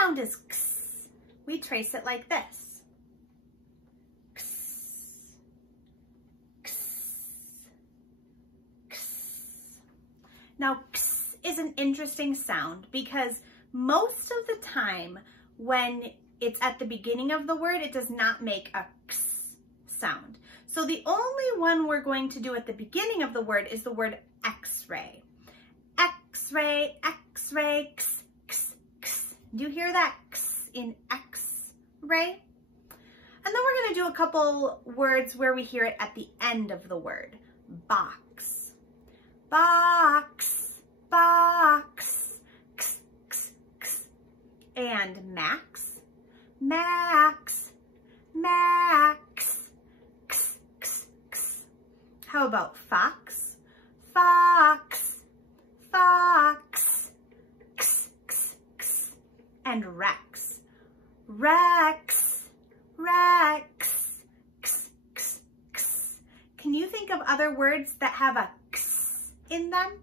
sound is x. We trace it like this. X, x, x. Now, x is an interesting sound because most of the time when it's at the beginning of the word, it does not make a x sound. So the only one we're going to do at the beginning of the word is the word x-ray. X-ray, x-ray, x, x, x. Do you hear that x in x-ray? And then we're going to do a couple words where we hear it at the end of the word. Box, box, box, x, x, x. And max, max, max, x, x, x. How about fox, fox, fox, x, x, x. And rex, rex, rex, x, x, x. Can you think of other words that have a x in them?